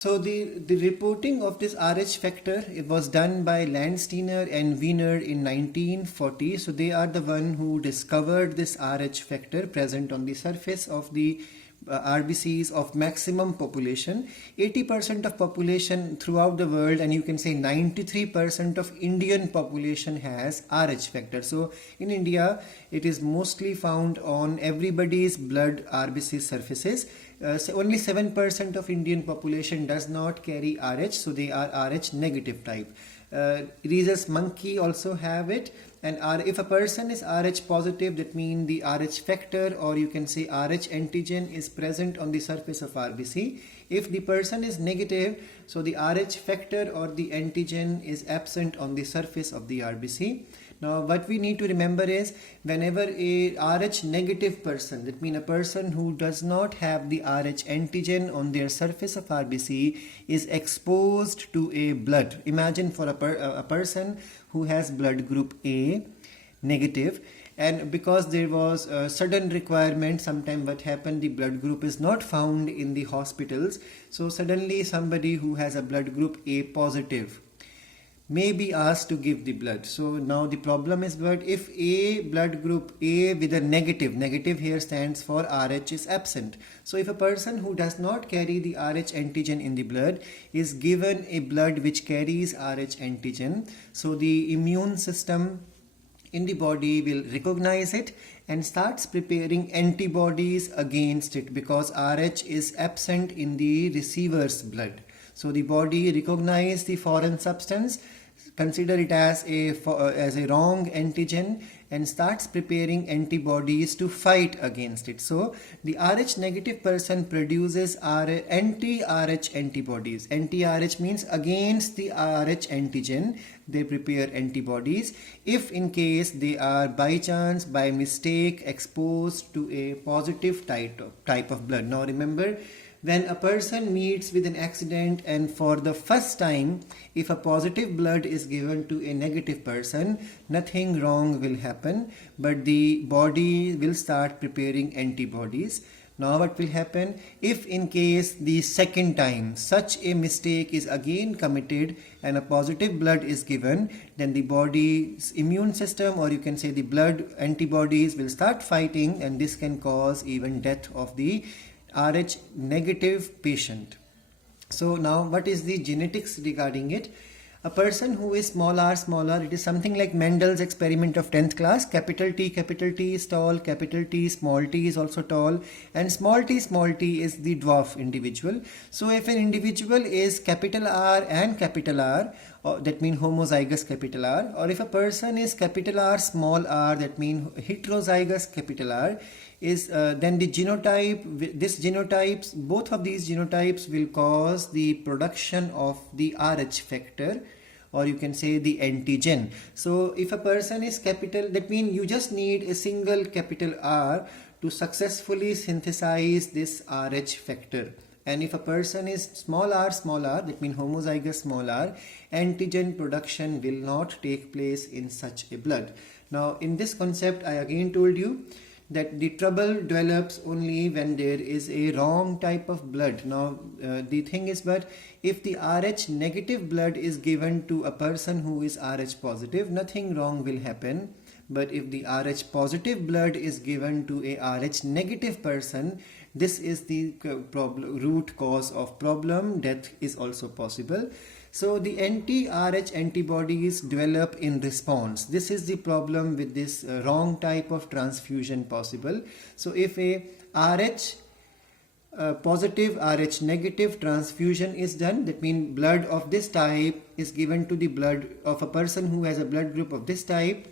So the reporting of this RH factor, it was done by Landsteiner and Wiener in 1940. So they are the one who discovered this RH factor present on the surface of the RBCs of maximum population. 80% of population throughout the world, and you can say 93% of Indian population has RH factor. So in India, it is mostly found on everybody's blood RBC surfaces. So only 7% of Indian population does not carry RH, so they are RH negative type. Rhesus monkey also have it, and if a person is RH positive, that means the RH factor, or you can say RH antigen, is present on the surface of RBC. If the person is negative, so the RH factor or the antigen is absent on the surface of the RBC. Now what we need to remember is, whenever a RH negative person, that means a person who does not have the RH antigen on their surface of RBC, is exposed to a blood. Imagine for a person who has blood group A negative, and because there was a sudden requirement, sometime what happened, the blood group is not found in the hospitals, so suddenly somebody who has a blood group A positive may be asked to give the blood. So now the problem is, but if a blood group A with a negative here stands for RH is absent. So if a person who does not carry the RH antigen in the blood is given a blood which carries RH antigen, so the immune system in the body will recognize it and starts preparing antibodies against it, because RH is absent in the receiver's blood. So the body recognizes the foreign substance, consider it as a wrong antigen, and starts preparing antibodies to fight against it. So the RH negative person produces anti-RH antibodies. Anti-RH means against the RH antigen, they prepare antibodies if in case they are by chance, by mistake, exposed to a positive type of blood. Now remember, when a person meets with an accident and for the first time, if a positive blood is given to a negative person, nothing wrong will happen, but the body will start preparing antibodies. Now what will happen if in case the second time such a mistake is again committed and a positive blood is given, then the body's immune system, or you can say the blood antibodies, will start fighting, and this can cause even death of the RH negative patient. So now what is the genetics regarding it? A person who is small r, it is something like Mendel's experiment of 10th class. Capital T is tall, capital T, small t is also tall, and small t is the dwarf individual. So if an individual is capital R and capital R, that means homozygous capital R, or if a person is capital R, small r, that means heterozygous capital R, is then the genotype, both of these genotypes will cause the production of the RH factor, or you can say the antigen. So if a person is capital, that means you just need a single capital R to successfully synthesize this RH factor. And if a person is small r, that means homozygous small r, antigen production will not take place in such a blood. Now in this concept, I again told you that the trouble develops only when there is a wrong type of blood. Now the thing is, but if the RH negative blood is given to a person who is RH positive, nothing wrong will happen. But if the RH positive blood is given to a RH negative person, this is the root cause of problem. Death is also possible. So the anti-RH antibodies develop in response. This is the problem with this wrong type of transfusion possible. So if a RH positive, RH negative transfusion is done, that means blood of this type is given to the blood of a person who has a blood group of this type,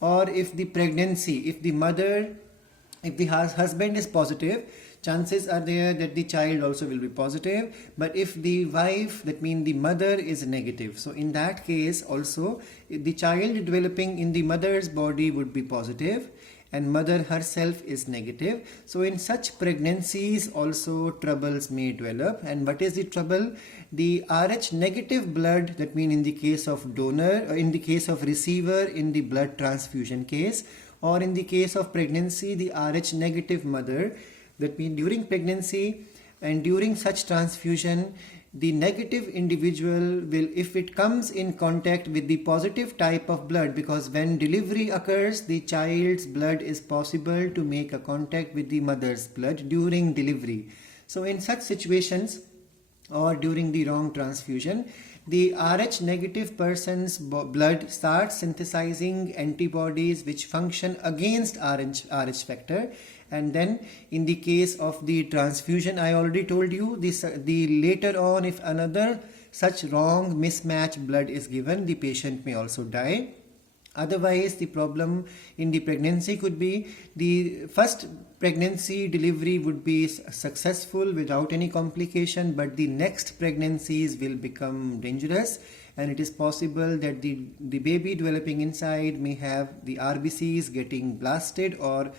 or if the pregnancy, if the husband is positive, chances are there that the child also will be positive. But if the wife, that means the mother, is negative, so in that case also the child developing in the mother's body would be positive, and mother herself is negative. So in such pregnancies also troubles may develop. And what is the trouble? The RH negative blood, that means in the case of donor, or in the case of receiver in the blood transfusion case, or in the case of pregnancy, the RH negative mother, that means during pregnancy and during such transfusion, the negative individual will, if it comes in contact with the positive type of blood, because when delivery occurs, the child's blood is possible to make a contact with the mother's blood during delivery. So in such situations, or during the wrong transfusion, the Rh negative person's blood starts synthesizing antibodies which function against Rh factor, and then in the case of the transfusion, I already told you this, the later on, if another such wrong mismatch blood is given, the patient may also die. Otherwise, the problem in the pregnancy could be the first pregnancy delivery would be successful without any complication, but the next pregnancies will become dangerous, and it is possible that the baby developing inside may have the RBCs getting blasted or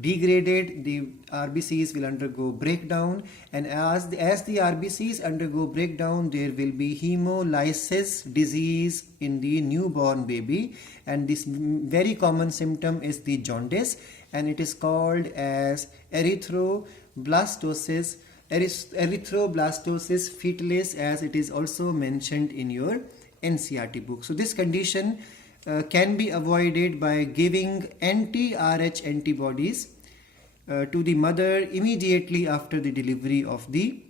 degraded. The RBCs will undergo breakdown, and as the RBCs undergo breakdown, there will be hemolysis disease in the newborn baby, and this very common symptom is the jaundice, and it is called as erythroblastosis fetalis, as it is also mentioned in your NCERT book. So this condition can be avoided by giving anti-Rh antibodies to the mother immediately after the delivery of the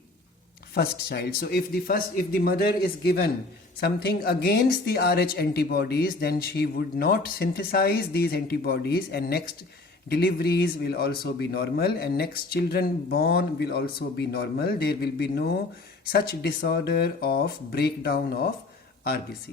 first child. So if the mother is given something against the Rh antibodies, then she would not synthesize these antibodies, and next deliveries will also be normal, and next children born will also be normal. There will be no such disorder of breakdown of RBC.